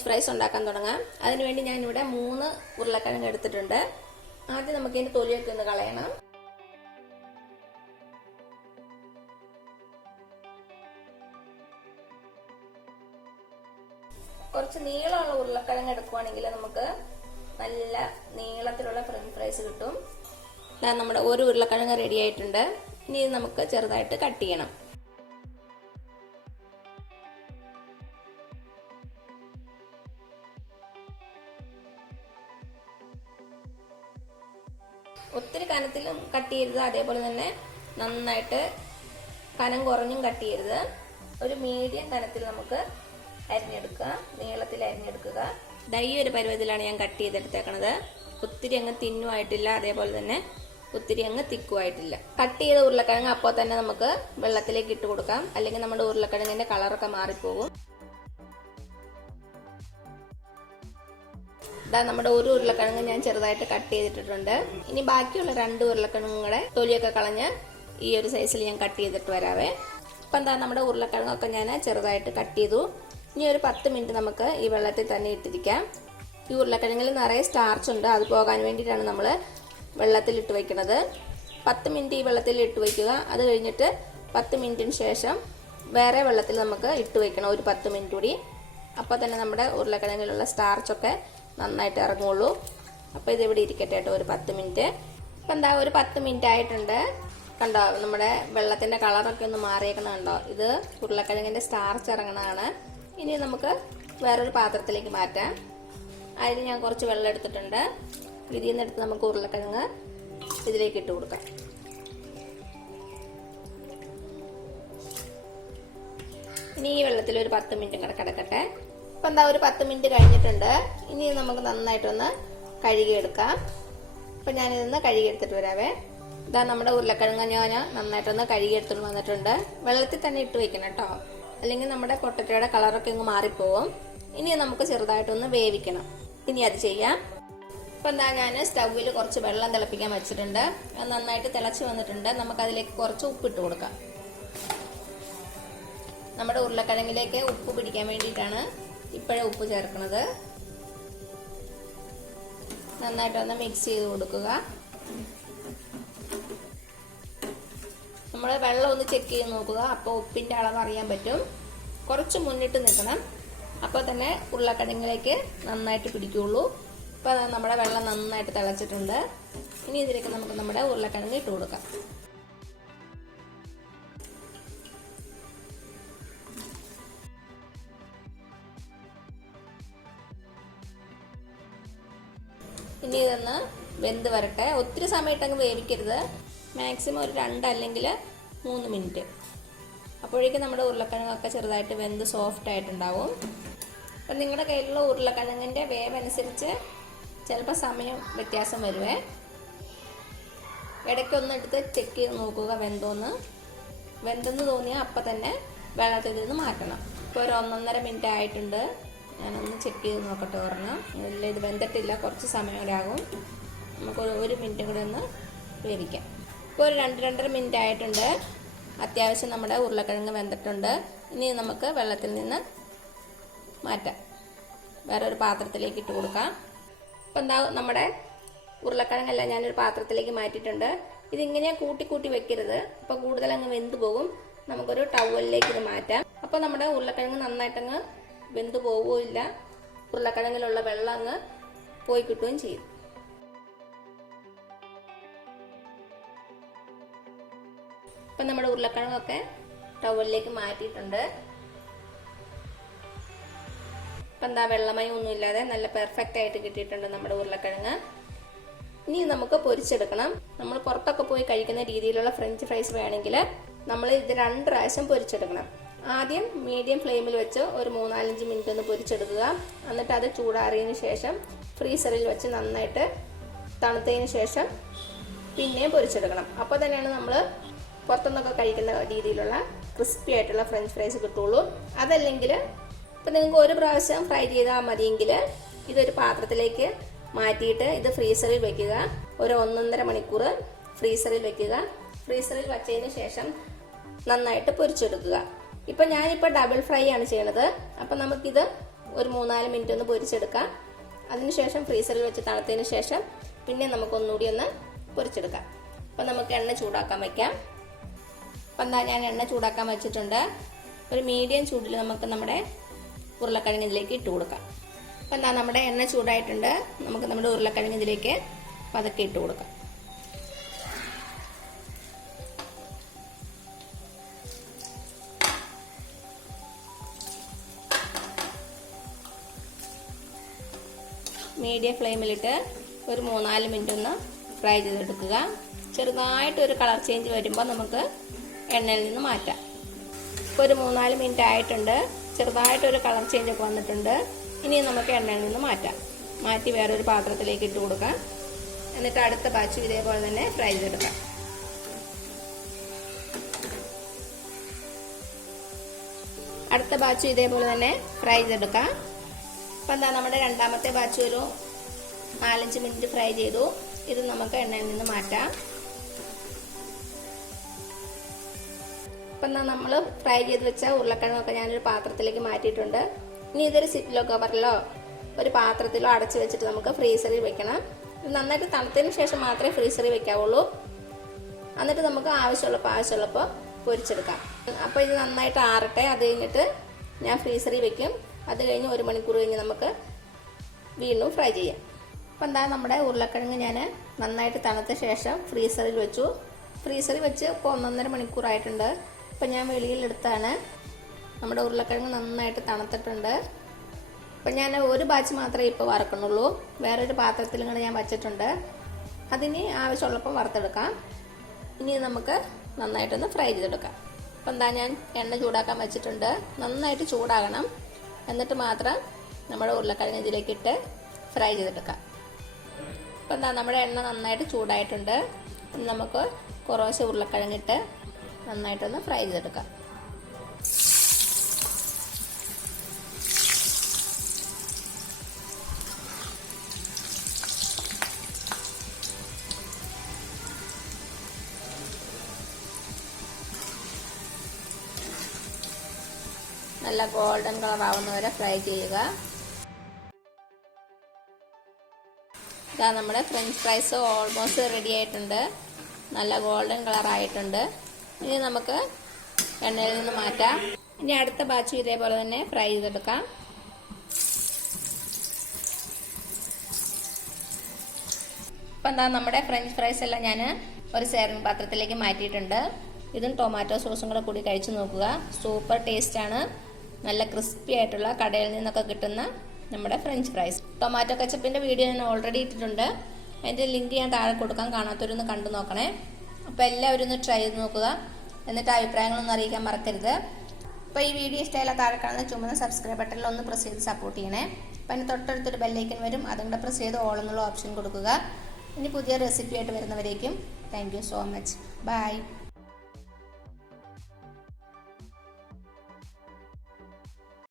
French fries ഉണ്ടാക്കാൻ തുടങ്ങാം. അതിനുവേണ്ടി ഞാനിവിടെ 3 ഉരുളക്കിഴങ്ങ് എടുത്തിട്ടുണ്ട്. ആദ്യം നമുക്ക് ഇതിന്റെ തൊലിയൊക്കെ ഒന്ന് കളയണം. കുറച്ച് നീളമുള്ള ഉരുളക്കിഴങ്ങ് എടുക്കുവാണെങ്കിൽ നമുക്ക് നല്ല നീളത്തിലുള്ള ഫ്രഞ്ച് ഫ്രൈസ് കിട്ടും. നമ്മുടെ ഒരു ഉരുളക്കിഴങ്ങ് റെഡി ആയിട്ടുണ്ട്. ഇനി ഇത് നമുക്ക് ചെറുതായിട്ട് കട്ട് ചെയ്യണം. ഒത്തിരി കനത്തിലും കട്ട് ചെയ്യരുത്, അതേപോലെ തന്നെ നന്നായിട്ട് കനം കുറഞ്ഞും കട്ട് ചെയ്യരുത്. ഒരു മീഡിയം കനത്തിൽ നമുക്ക് അരിഞ്ഞെടുക്കുക, നീളത്തിൽ അരിഞ്ഞെടുക്കുക. ഈ ഒരു പരുവത്തിലാണ് ഞാൻ കട്ട് ചെയ്തെടുത്തേക്കണത്. ഒത്തിരി അങ്ങ് തിന്നുമായിട്ടില്ല, അതേപോലെ തന്നെ ഒത്തിരി അങ്ങ് തിക്കുമായിട്ടില്ല. കട്ട് ചെയ്ത ഉരുളക്കിഴങ്ങ് അപ്പോൾ തന്നെ നമുക്ക് വെള്ളത്തിലേക്ക് ഇട്ട് കൊടുക്കാം, അല്ലെങ്കിൽ നമ്മുടെ ഉരുളക്കിഴങ്ങിന്റെ കളറൊക്കെ മാറിപ്പോകും. നമ്മുടെ ഒരു ഉരുളക്കിഴങ്ങ് ഞാൻ ചെറുതായിട്ട് കട്ട് ചെയ്തിട്ടുണ്ട്. ഇനി ബാക്കിയുള്ള 2 ഉരുളക്കിഴങ്ങുകളെ തൊലിയൊക്കെ കളഞ്ഞ് ഈ ഒരു സൈസിൽ ഞാൻ കട്ട് ചെയ്തിട്ട് വരാവേ. അപ്പം നമ്മുടെ ഉരുളക്കിഴങ്ങൊക്കെ ഞാൻ ചെറുതായിട്ട് കട്ട് ചെയ്തു. ഇനി ഒരു 10 മിനിറ്റ് നമുക്ക് ഈ വെള്ളത്തിൽ തന്നെ ഇട്ടിരിക്കാം. ഈ ഉരുളക്കിഴങ്ങിൽ നിറയെ സ്റ്റാർച്ച് ഉണ്ട്, അത് പോകാൻ വേണ്ടിയിട്ടാണ് നമ്മൾ വെള്ളത്തിൽ ഇട്ട് വയ്ക്കുന്നത്. 10 മിനിറ്റ് ഈ വെള്ളത്തിൽ ഇട്ട് വയ്ക്കുക. അത് കഴിഞ്ഞിട്ട് 10 മിനിറ്റിന് ശേഷം വേറെ വെള്ളത്തിൽ നമുക്ക് ഇട്ട് വയ്ക്കണം ഒരു 10 മിനിറ്റ് കൂടി. അപ്പോൾ തന്നെ നമ്മുടെ ഉരുളക്കിഴങ്ങിലുള്ള സ്റ്റാർച്ചൊക്കെ നന്നായിട്ട് ഇറങ്ങുള്ളൂ. അപ്പോൾ ഇതിവിടെ ഇരിക്കട്ടെ കേട്ടോ ഒരു 10 മിനിറ്റ്. ഇപ്പം ഒരു 10 മിനിറ്റ് ആയിട്ടുണ്ട്. കണ്ടോ, നമ്മുടെ വെള്ളത്തിൻ്റെ കളറൊക്കെ ഒന്ന് മാറിയേക്കണം. കണ്ടോ, ഇത് ഉരുളക്കിഴങ്ങിൻ്റെ സ്റ്റാർച്ച് ഇറങ്ങണതാണ്. ഇനി നമുക്ക് വേറൊരു പാത്രത്തിലേക്ക് മാറ്റാം. അതിൽ ഞാൻ കുറച്ച് വെള്ളം എടുത്തിട്ടുണ്ട്. ഇതിൽ നിന്നെടുത്ത് നമുക്ക് ഉരുളക്കിഴങ്ങ് ഇതിലേക്ക് ഇട്ട് കൊടുക്കാം. ഇനി ഈ വെള്ളത്തിൽ ഒരു 10 മിനിറ്റും കൂടെ കിടക്കട്ടെ. ഇപ്പം ഒരു 10 മിനിറ്റ് കഴിഞ്ഞിട്ടുണ്ട്. ഇനി നമുക്ക് നന്നായിട്ടൊന്ന് കഴുകിയെടുക്കാം. അപ്പം ഞാനിതൊന്ന് കഴുകിയെടുത്തിട്ട് വരാവേ. നമ്മുടെ ഉരുളക്കിഴങ്ങ് ഞാൻ നന്നായിട്ടൊന്ന് കഴുകിയെടുത്തിട്ട് വന്നിട്ടുണ്ട്. വെള്ളത്തിൽ തന്നെ ഇട്ട് വയ്ക്കണം കേട്ടോ, അല്ലെങ്കിൽ നമ്മുടെ പൊട്ടറ്റയുടെ കളറൊക്കെ അങ്ങ് മാറിപ്പോവും. ഇനി നമുക്ക് ചെറുതായിട്ടൊന്ന് വേവിക്കണം. ഇനി അത് ചെയ്യാം. ഇപ്പം ഞാൻ സ്റ്റൗവിൽ കുറച്ച് വെള്ളം തിളപ്പിക്കാൻ വെച്ചിട്ടുണ്ട്. അത് നന്നായിട്ട് തിളച്ച് വന്നിട്ടുണ്ട്. നമുക്കതിലേക്ക് കുറച്ച് ഉപ്പിട്ട് കൊടുക്കാം. നമ്മുടെ ഉരുളക്കിഴങ്ങിലേക്ക് ഉപ്പ് പിടിക്കാൻ വേണ്ടിയിട്ടാണ് ഇപ്പോഴേ ഉപ്പ് ചേർക്കുന്നത്. നന്നായിട്ടൊന്ന് മിക്സ് ചെയ്ത് കൊടുക്കുക. നമ്മൾ വെള്ളം ഒന്ന് ചെക്ക് ചെയ്ത് നോക്കുക, അപ്പോൾ ഉപ്പിൻ്റെ അളവ് അറിയാൻ പറ്റും. കുറച്ച് മുന്നിട്ട് നിൽക്കണം, അപ്പോൾ തന്നെ ഉരുളക്കിഴങ്ങിലേക്ക് നന്നായിട്ട് പിടിക്കുകയുള്ളൂ. ഇപ്പോൾ നമ്മുടെ വെള്ളം നന്നായിട്ട് തിളച്ചിട്ടുണ്ട്. ഇനി ഇതിലേക്ക് നമുക്ക് നമ്മുടെ ഉരുളക്കിഴങ്ങ് ഇട്ട് കൊടുക്കാം. ഇനി ഇതൊന്ന് വെന്ത് വരട്ടെ. ഒത്തിരി സമയത്തങ്ങ് വേവിക്കരുത്. മാക്സിമം ഒരു 2 അല്ലെങ്കിൽ 3 മിനിറ്റ്. അപ്പോഴേക്കും നമ്മുടെ ഉരുളക്കിഴങ്ങൊക്കെ ചെറുതായിട്ട് വെന്ത് സോഫ്റ്റ് ആയിട്ടുണ്ടാവും. അപ്പം നിങ്ങളുടെ കയ്യിലുള്ള ഉരുളക്കിഴങ്ങിൻ്റെ വേവ് അനുസരിച്ച് ചിലപ്പോൾ സമയം വ്യത്യാസം വരുവേ. ഇടയ്ക്കൊന്ന് എടുത്ത് ചെക്ക് ചെയ്ത് നോക്കുക വെന്തെന്ന് തോന്നിയാൽ അപ്പം തന്നെ വെള്ളത്തിൽ നിന്ന് മാറ്റണം. ഇപ്പോൾ ഒരു 1.5 മിനിറ്റ് ആയിട്ടുണ്ട്. ഞാനൊന്ന് ചെക്ക് ചെയ്ത് നോക്കട്ടെ പറഞ്ഞു. ഇല്ല, ഇത് വെന്തിട്ടില്ല, കുറച്ച് സമയം ആകും. നമുക്ക് 1 മിനിറ്റും കൂടെ ഒന്ന് വേവിക്കാം. ഇപ്പോൾ ഒരു 2-2.5 മിനിറ്റ് ആയിട്ടുണ്ട്. അത്യാവശ്യം നമ്മുടെ ഉരുളക്കിഴങ്ങ് വെന്തിട്ടുണ്ട്. ഇനി നമുക്ക് വെള്ളത്തിൽ നിന്ന് മാറ്റാം, വേറൊരു പാത്രത്തിലേക്ക് ഇട്ട് കൊടുക്കാം. ഇപ്പം നമ്മുടെ ഉരുളക്കിഴങ്ങെല്ലാം ഞാനൊരു പാത്രത്തിലേക്ക് മാറ്റിയിട്ടുണ്ട്. ഇതിങ്ങനെ കൂട്ടി വെക്കരുത്, അപ്പോൾ കൂടുതൽ അങ്ങ് വെന്ത് പോകും. നമുക്കൊരു ടവലിലേക്ക് ഇത് മാറ്റാം. അപ്പോൾ നമ്മുടെ ഉരുളക്കിഴങ്ങ് നന്നായിട്ടങ്ങ് വെന്ത് പോവുകയില്ല, ഉരുളക്കിഴങ്ങിലുള്ള വെള്ളം അങ്ങ് പോയി കിട്ടുകയും ചെയ്യും. ഇപ്പം നമ്മുടെ ഉരുളക്കിഴങ്ങൊക്കെ ടവലിലേക്ക് മാറ്റിയിട്ടുണ്ട്. ഇപ്പം വെള്ളമയം ഒന്നുമില്ലാതെ നല്ല പെർഫെക്റ്റ് ആയിട്ട് കിട്ടിയിട്ടുണ്ട് നമ്മുടെ ഉരുളക്കിഴങ്ങ്. ഇനി നമുക്ക് പൊരിച്ചെടുക്കണം. നമ്മൾ പുറത്തൊക്കെ പോയി കഴിക്കുന്ന രീതിയിലുള്ള ഫ്രഞ്ച് ഫ്രൈസ് വേണമെങ്കിൽ നമ്മൾ ഇത് 2 പ്രാവശ്യം പൊരിച്ചെടുക്കണം. ആദ്യം മീഡിയം ഫ്ലെയിമിൽ വെച്ച് ഒരു 3-4 മിനിറ്റ് ഒന്ന് പൊരിച്ചെടുക്കുക. എന്നിട്ട് അത് ചൂടാറിയതിന് ശേഷം ഫ്രീസറിൽ വെച്ച് നന്നായിട്ട് തണുത്തതിന് ശേഷം പിന്നെയും പൊരിച്ചെടുക്കണം. അപ്പോൾ തന്നെയാണ് നമ്മൾ പുറത്തുനിന്നൊക്കെ കഴിക്കുന്ന രീതിയിലുള്ള ക്രിസ്പി ആയിട്ടുള്ള ഫ്രഞ്ച് ഫ്രൈസ് കിട്ടുള്ളൂ. അതല്ലെങ്കിൽ ഇപ്പം നിങ്ങൾക്ക് ഒരു പ്രാവശ്യം ഫ്രൈ ചെയ്താൽ മതിയെങ്കിൽ ഇതൊരു പാത്രത്തിലേക്ക് മാറ്റിയിട്ട് ഇത് ഫ്രീസറിൽ വെക്കുക. ഒരു 1.5 മണിക്കൂർ ഫ്രീസറിൽ വെക്കുക. ഫ്രീസറിൽ വച്ചതിന് ശേഷം നന്നായിട്ട് പൊരിച്ചെടുക്കുക. ഇപ്പം ഞാനിപ്പോൾ ഡബിൾ ഫ്രൈ ആണ് ചെയ്യണത്. അപ്പം നമുക്കിത് ഒരു 3-4 മിനിറ്റ് ഒന്ന് പൊരിച്ചെടുക്കാം. അതിനുശേഷം ഫ്രീസറിൽ വെച്ച് തണുത്തതിന് ശേഷം പിന്നെ നമുക്കൊന്നുകൂടി ഒന്ന് പൊരിച്ചെടുക്കാം. അപ്പം നമുക്ക് എണ്ണ ചൂടാക്കാൻ വയ്ക്കാം. അപ്പം എന്താ ഞാൻ എണ്ണ ചൂടാക്കാൻ വെച്ചിട്ടുണ്ട്. ഒരു മീഡിയം ചൂടിൽ നമുക്ക് നമ്മുടെ ഉരുളക്കിഴങ്ങ് ഇതിലേക്ക് ഇട്ട് കൊടുക്കാം. അപ്പം എന്താ നമ്മുടെ എണ്ണ ചൂടായിട്ടുണ്ട്. നമുക്ക് നമ്മുടെ ഉരുളക്കിഴങ്ങ് ഇതിലേക്ക് പതുക്കെ ഇട്ട് കൊടുക്കാം. മീഡിയം ഫ്ലെയിമിലിട്ട് ഒരു 3-4 മിനിറ്റ് ഒന്ന് ഫ്രൈ ചെയ്തെടുക്കുക. ചെറുതായിട്ട് ഒരു കളർ ചേഞ്ച് വരുമ്പോൾ നമുക്ക് എണ്ണയിൽ നിന്ന് മാറ്റാം. ഇപ്പോൾ ഒരു 3-4 മിനിറ്റ് ആയിട്ടുണ്ട്. ചെറുതായിട്ടൊരു കളർ ചേഞ്ച് ഒക്കെ വന്നിട്ടുണ്ട്. ഇനി നമുക്ക് എണ്ണയിൽ നിന്ന് മാറ്റി വേറൊരു പാത്രത്തിലേക്ക് ഇട്ട് കൊടുക്കാം. എന്നിട്ട് അടുത്ത ബാച്ചും ഇതേപോലെ തന്നെ ഫ്രൈ ചെയ്തെടുക്കാം. അടുത്ത ബാച്ചും ഇതേപോലെ തന്നെ ഫ്രൈ ചെയ്തെടുക്കാം. അപ്പം എന്താ നമ്മുടെ രണ്ടാമത്തെ ബാച്ച് ഒരു 4-5 മിനിറ്റ് ഫ്രൈ ചെയ്തു. ഇത് നമുക്ക് എണ്ണയിൽ നിന്ന് മാറ്റാം. അപ്പം എന്താ നമ്മൾ ഫ്രൈ ചെയ്ത് വെച്ച ഉരുളക്കിഴങ്ങൊക്കെ ഞാനൊരു പാത്രത്തിലേക്ക് മാറ്റിയിട്ടുണ്ട്. ഇനി ഇതൊരു സിപ്പിലോ കവറിലോ ഒരു പാത്രത്തിലോ അടച്ചു വെച്ചിട്ട് നമുക്ക് ഫ്രീസറിൽ വെക്കണം. ഇത് നന്നായിട്ട് തണുത്തതിന് ശേഷം മാത്രമേ ഫ്രീസറിൽ വെക്കാവുള്ളൂ. എന്നിട്ട് നമുക്ക് ആവശ്യമുള്ളപ്പോൾ പൊരിച്ചെടുക്കാം. അപ്പോൾ ഇത് നന്നായിട്ട് ആറട്ടെ. അത് കഴിഞ്ഞിട്ട് ഞാൻ ഫ്രീസറിൽ വെക്കും. അത് കഴിഞ്ഞ് 1 മണിക്കൂർ കഴിഞ്ഞ് നമുക്ക് വീണ്ടും ഫ്രൈ ചെയ്യാം. അപ്പം എന്താ നമ്മുടെ ഉരുളക്കിഴങ്ങ് ഞാൻ നന്നായിട്ട് തണുത്ത ശേഷം ഫ്രീസറിൽ വെച്ചു. ഫ്രീസറിൽ വെച്ച് ഇപ്പോൾ 1-1.5 മണിക്കൂറായിട്ടുണ്ട്. അപ്പം ഞാൻ വെളിയിലെടുത്താണ്. നമ്മുടെ ഉരുളക്കിഴങ്ങ് നന്നായിട്ട് തണുത്തിട്ടുണ്ട്. അപ്പം ഞാൻ ഒരു ബാച്ച് മാത്രമേ ഇപ്പോൾ വറക്കണുള്ളൂ. വേറൊരു പാത്രത്തിലും കൂടെ ഞാൻ വച്ചിട്ടുണ്ട്. അതിന് ആവശ്യമുള്ളപ്പോൾ വറുത്തെടുക്കാം. ഇനി നമുക്ക് നന്നായിട്ടൊന്ന് ഫ്രൈ ചെയ്തെടുക്കാം. അപ്പം എന്താ ഞാൻ എണ്ണ ചൂടാക്കാൻ വെച്ചിട്ടുണ്ട്. നന്നായിട്ട് ചൂടാകണം. എന്നിട്ട് മാത്രം നമ്മുടെ ഉരുളക്കിഴങ്ങ് ഇതിലേക്കിട്ട് ഫ്രൈ ചെയ്തെടുക്കാം. അപ്പം എന്താ നമ്മുടെ എണ്ണ നന്നായിട്ട് ചൂടായിട്ടുണ്ട്. നമുക്ക് കുറേശ്ശെ ഉരുളക്കിഴങ്ങിട്ട് നന്നായിട്ടൊന്ന് ഫ്രൈ ചെയ്തെടുക്കാം. നല്ല ഗോൾഡൻ കളർ ആവുന്നവരെ ഫ്രൈ ചെയ്യുക. ഇതാ നമ്മുടെ ഫ്രഞ്ച് ഫ്രൈസ് ഓൾമോസ്റ്റ് റെഡി ആയിട്ടുണ്ട്. നല്ല ഗോൾഡൻ കളർ ആയിട്ടുണ്ട്. ഇനി നമുക്ക് എണ്ണയിൽ നിന്ന് മാറ്റാം. ഇനി അടുത്ത ബാച്ച് ഇതേപോലെ തന്നെ ഫ്രൈ ചെയ്തെടുക്കാം. അപ്പം എന്താ നമ്മുടെ ഫ്രഞ്ച് ഫ്രൈസ് എല്ലാം ഞാൻ ഒരു സേർവിംഗ് പാത്രത്തിലേക്ക് മാറ്റിയിട്ടുണ്ട്. ഇതും ടൊമാറ്റോ സോസും കൂടെ കൂടി കഴിച്ചു നോക്കുക. സൂപ്പർ ടേസ്റ്റാണ്. നല്ല ക്രിസ്പി ആയിട്ടുള്ള കടയിൽ നിന്നൊക്കെ കിട്ടുന്ന നമ്മുടെ ഫ്രഞ്ച് ഫ്രൈസ്. ടൊമാറ്റോ കെച്ചപ്പിൻ്റെ വീഡിയോ ഞാൻ ഓൾറെഡി ഇട്ടിട്ടുണ്ട്. അതിൻ്റെ ലിങ്ക് ഞാൻ താഴെ കൊടുക്കാൻ. കാണാത്തവരൊന്ന് കണ്ടു നോക്കണേ. അപ്പോൾ എല്ലാവരും ഒന്ന് ട്രൈ ചെയ്ത് നോക്കുക. എന്നിട്ട് അഭിപ്രായങ്ങളൊന്നും അറിയിക്കാൻ മറക്കരുത്. അപ്പോൾ ഈ വീഡിയോ ഇഷ്ടമായാലും താഴെ കാണുന്ന ചുമന്ന സബ്സ്ക്രൈബ് ബട്ടണിൽ ഒന്ന് പ്രസ് ചെയ്ത് സപ്പോർട്ട് ചെയ്യണേ. അപ്പോൾ അതിന് തൊട്ടടുത്തൊരു ബെല്ലൈക്കൻ വരും. അതും കൂടെ പ്രസ് ചെയ്ത് ഓൾ എന്നുള്ള ഓപ്ഷൻ കൊടുക്കുക. ഇനി പുതിയ റെസിപ്പി ആയിട്ട് വരുന്നവരേക്കും thank you so much. By.